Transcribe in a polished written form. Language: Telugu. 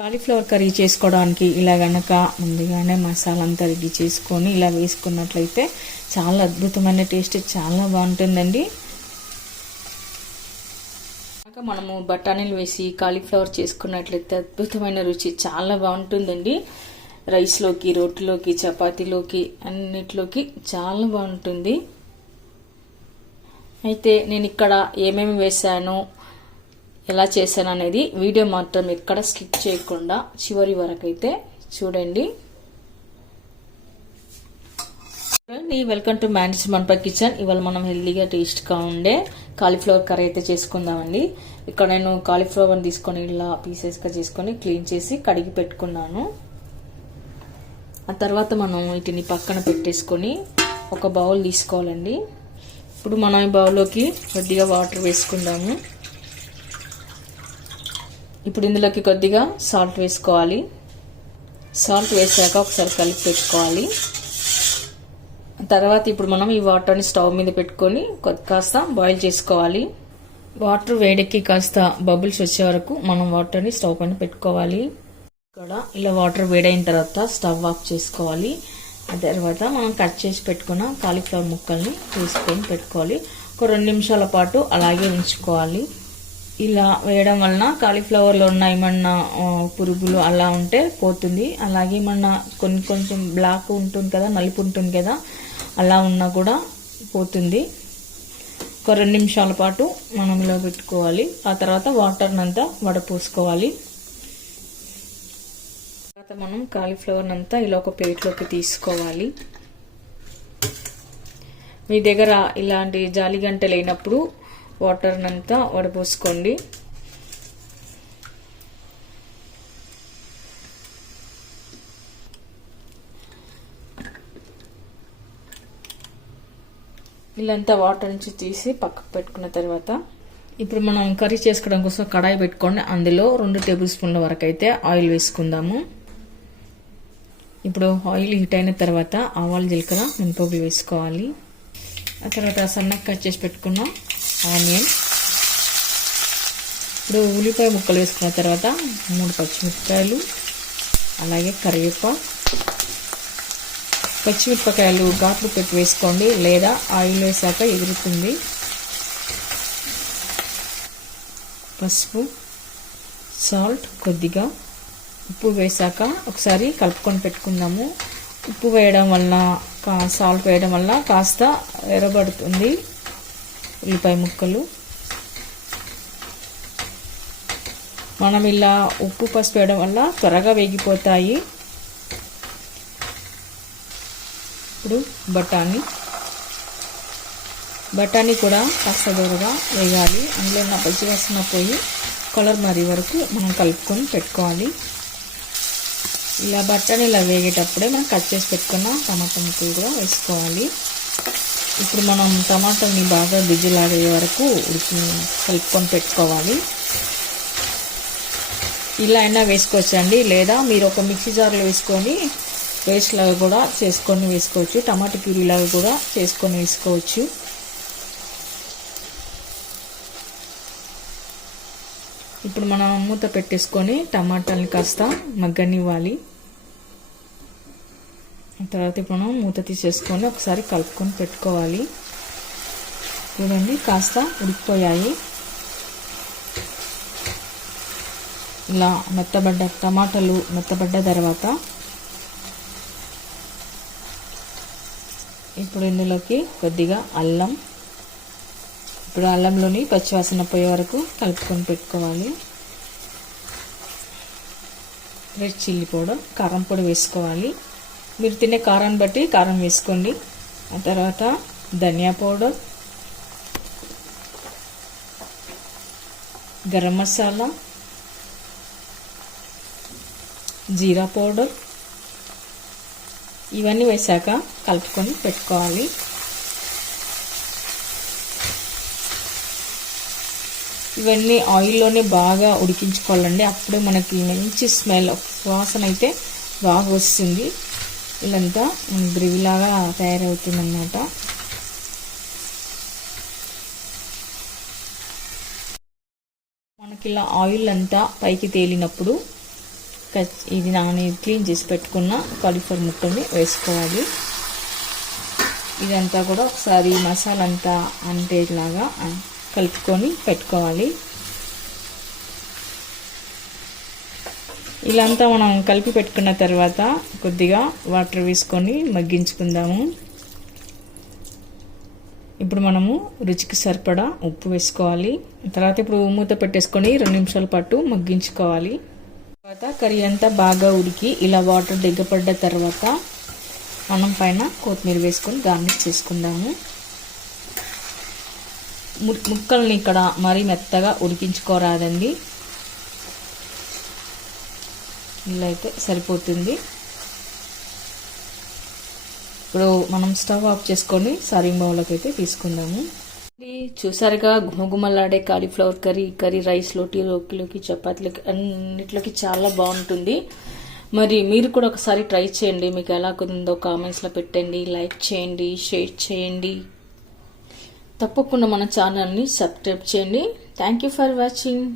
కాలీఫ్లవర్ కర్రీ చేసుకోవడానికి ఇలా గనక ముందుగానే మసాలా అంతా రెడీ చేసుకొని ఇలా వేసుకున్నట్లయితే చాలా అద్భుతమైన టేస్ట్, చాలా బాగుంటుందండి. మనము బఠానీలు వేసి కాలీఫ్లవర్ చేసుకున్నట్లయితే అద్భుతమైన రుచి, చాలా బాగుంటుందండి. రైస్లోకి, రోటీలోకి, చపాతీలోకి అన్నిట్లోకి చాలా బాగుంటుంది. అయితే నేను ఇక్కడ ఏమేమి వేసాను, ఎలా చేశాను అనేది వీడియో మాత్రం ఎక్కడ స్కిప్ చేయకుండా చివరి వరకు అయితే చూడండి. వెల్కమ్ టు మ్యాన్స్ మన్పా కిచెన్. ఇవాళ మనం హెల్దీగా టేస్ట్గా ఉండే కాలీఫ్లవర్ కర్రీ అయితే చేసుకుందామండి. ఇక్కడ నేను కాలీఫ్లవర్ తీసుకొని ఇలా పీసెస్గా చేసుకొని క్లీన్ చేసి కడిగి పెట్టుకున్నాను. ఆ తర్వాత మనం వీటిని పక్కన పెట్టేసుకొని ఒక బౌల్ తీసుకోవాలండి. ఇప్పుడు మనం ఈ బౌల్లోకి కొద్దిగా వాటర్ వేసుకుందాము. ఇప్పుడు ఇందులోకి కొద్దిగా సాల్ట్ వేసుకోవాలి. సాల్ట్ వేసాక ఒకసారి కలిపి పెట్టుకోవాలి. తర్వాత ఇప్పుడు మనం ఈ వాటర్ని స్టవ్ మీద పెట్టుకొని కాస్త బాయిల్ చేసుకోవాలి. వాటర్ వేడెక్కి కాస్త బబుల్స్ వచ్చే వరకు మనం వాటర్ని స్టవ్ పైన పెట్టుకోవాలి. ఇక్కడ ఇలా వాటర్ వేడైన తర్వాత స్టవ్ ఆఫ్ చేసుకోవాలి. ఆ తర్వాత మనం కట్ చేసి పెట్టుకున్న కాలీఫ్లవర్ ముక్కల్ని వేసుకొని పెట్టుకోవాలి. ఒక 2 నిమిషాల పాటు అలాగే ఉంచుకోవాలి. ఇలా వేయడం వలన కాలీఫ్లవర్లో ఉన్న ఏమన్నా పురుగులు అలా ఉంటే పోతుంది. అలాగే ఏమన్నా కొంచెం బ్లాక్ ఉంటుంది కదా, నలుపు ఉంటుంది కదా, అలా ఉన్నా కూడా పోతుంది. ఒక 2 నిమిషాల పాటు మనం ఇలా పెట్టుకోవాలి. ఆ తర్వాత వాటర్ని అంతా వడపోసుకోవాలి. తర్వాత మనం కాలీఫ్లవర్ని అంతా ఇలా ఒక ప్లేట్లోకి తీసుకోవాలి. మీ దగ్గర ఇలాంటి జాలి గంట లేనప్పుడు వాటర్ని అంతా వడపోసుకోండి. ఇలాంతా వాటర్ నుంచి తీసి పక్కకు పెట్టుకున్న తర్వాత ఇప్పుడు మనం కర్రీ చేసుకోవడం కోసం కడాయి పెట్టుకోండి. అందులో 2 టేబుల్ స్పూన్ల వరకు అయితే ఆయిల్ వేసుకుందాము. ఇప్పుడు ఆయిల్ హీట్ అయిన తర్వాత ఆవాలు, జీలకర్ర, మినపగుళ్ళు వేసుకోవాలి. ఆ తర్వాత సన్నగా కట్ చేసి పెట్టుకున్న ఆనియన్, ఇప్పుడు ఉల్లిపాయ ముక్కలు వేసుకున్న తర్వాత 3 పచ్చిమిరపకాయలు, అలాగే కరివేపాకు. పచ్చిమిరపకాయలు ఘాట్లు పెట్టి వేసుకోండి, లేదా ఆయిల్ వేసాక ఎగురుతుంది. పసుపు, సాల్ట్, కొద్దిగా ఉప్పు వేసాక ఒకసారి కలుపుకొని పెట్టుకుందాము. ఉప్పు వేయడం వల్ల, సాల్ట్ వేయడం వల్ల కాస్త ఎర్రబడుతుంది ఉల్లిపాయ ముక్కలు. మనం ఇలా ఉప్పు, పసుపు వేయడం వల్ల త్వరగా వేగిపోతాయి. ఇప్పుడు బఠానీ కూడా కాస్త దూరగా వేయాలి. అందులో ఉన్న పచ్చివాసన పోయి కలర్ మారే వరకు మనం కలుపుకొని పెట్టుకోవాలి. ఇలా బఠానీ ఇలా వేగేటప్పుడే మనం కట్ చేసి పెట్టుకున్న టమాటా ముక్కలు కూడా వేసుకోవాలి. ఇప్పుడు మనం టమాటాని బాగా గుజ్జులాడే వరకు కలుపుకొని పెట్టుకోవాలి. ఇలా అయినా వేసుకోవచ్చండి, లేదా మీరు ఒక మిక్సీ జార్లో వేసుకొని పేస్ట్ లాగా కూడా చేసుకొని వేసుకోవచ్చు. టమాటా ప్యూరీ లాగా కూడా చేసుకొని వేసుకోవచ్చు. ఇప్పుడు మనం మూత పెట్టేసుకొని టమాటాలని కాస్త మగ్గనివ్వాలి. తర్వాత ఇప్పుడు మనం మూత తీసేసుకొని ఒకసారి కలుపుకొని పెట్టుకోవాలి. చూడండి కాస్త ఉడికిపోయాయి. ఇలా టమాటాలు మెత్తబడ్డ తర్వాత ఇప్పుడు ఇందులోకి కొద్దిగా అల్లం, ఇప్పుడు అల్లంలోని పచ్చివాసన పోయే వరకు కలుపుకొని పెట్టుకోవాలి. రెడ్ చిల్లీ పౌడర్, కారం పొడి వేసుకోవాలి. మీరు తినే కారాన్ని బట్టి కారం వేసుకోండి. ఆ తర్వాత ధనియా పౌడర్, గరం మసాలా, జీరా పౌడర్, ఇవన్నీ వేసాక కలుపుకొని పెట్టుకోవాలి. ఇవన్నీ ఆయిల్లోనే బాగా ఉడికించుకోవాలండి. అప్పుడే మనకి మంచి స్మెల్, వాసన అయితే బాగా వస్తుంది. ఇలాంతా గ్రేవీలాగా తయారవుతుంది అన్నమాట. మనకి ఇలా ఆయిల్ అంతా పైకి తేలినప్పుడు ఇది క్లీన్ చేసి పెట్టుకున్న కాలీఫ్లవర్ ముక్కల్ని వేసుకోవాలి. ఇదంతా కూడా ఒకసారి మసాలా అంతా అంటేలాగా కలుపుకొని పెట్టుకోవాలి. ఇలా అంతా మనం కలిపి పెట్టుకున్న తర్వాత కొద్దిగా వాటర్ వేసుకొని మగ్గించుకుందాము. ఇప్పుడు మనము రుచికి సరిపడా ఉప్పు వేసుకోవాలి. తర్వాత ఇప్పుడు మూత పెట్టేసుకొని 2 నిమిషాల పాటు మగ్గించుకోవాలి. తర్వాత కర్రీ అంతా బాగా ఉడికి ఇలా వాటర్ దగ్గరపడ్డ తర్వాత మనం పైన కొత్తిమీర వేసుకొని గార్నిష్ చేసుకుందాము. ముక్కల్ని ఇక్కడ మరీ మెత్తగా ఉడికించుకోరాదండి, ఇలా అయితే సరిపోతుంది. ఇప్పుడు మనం స్టవ్ ఆఫ్ చేసుకొని సర్వింగ్ బౌల్లోకి అయితే తీసుకుందాము. చూసారుగా గుమగుమలాడే కాలీఫ్లవర్ కర్రీ రైస్లోకి చపాతీలోకి అన్నిట్లోకి చాలా బాగుంటుంది. మరి మీరు కూడా ఒకసారి ట్రై చేయండి. మీకు ఎలా కుదిరిందో కామెంట్స్లో పెట్టండి, లైక్ చేయండి, షేర్ చేయండి. తప్పకుండా మన ఛానల్ని సబ్స్క్రైబ్ చేయండి. Thank you for watching.